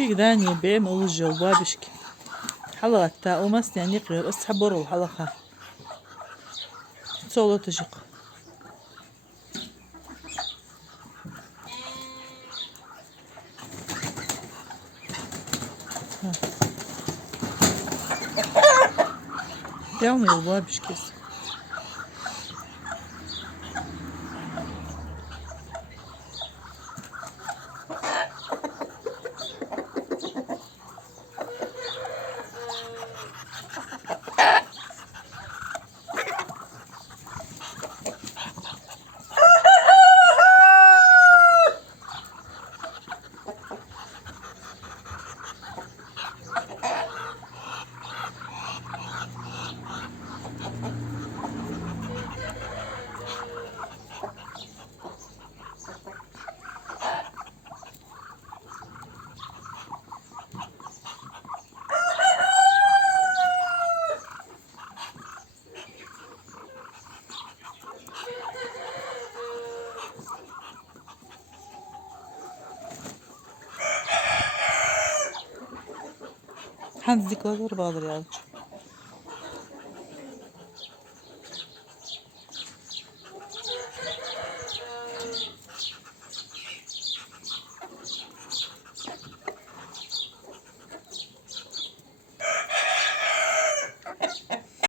يقدان يبيم أوجو بابشك حلقة تا ومس يعني يقرأ بس حبروا الحلقة صولة تجيق يوم يبابشكس Hans diklatör bağdır ya.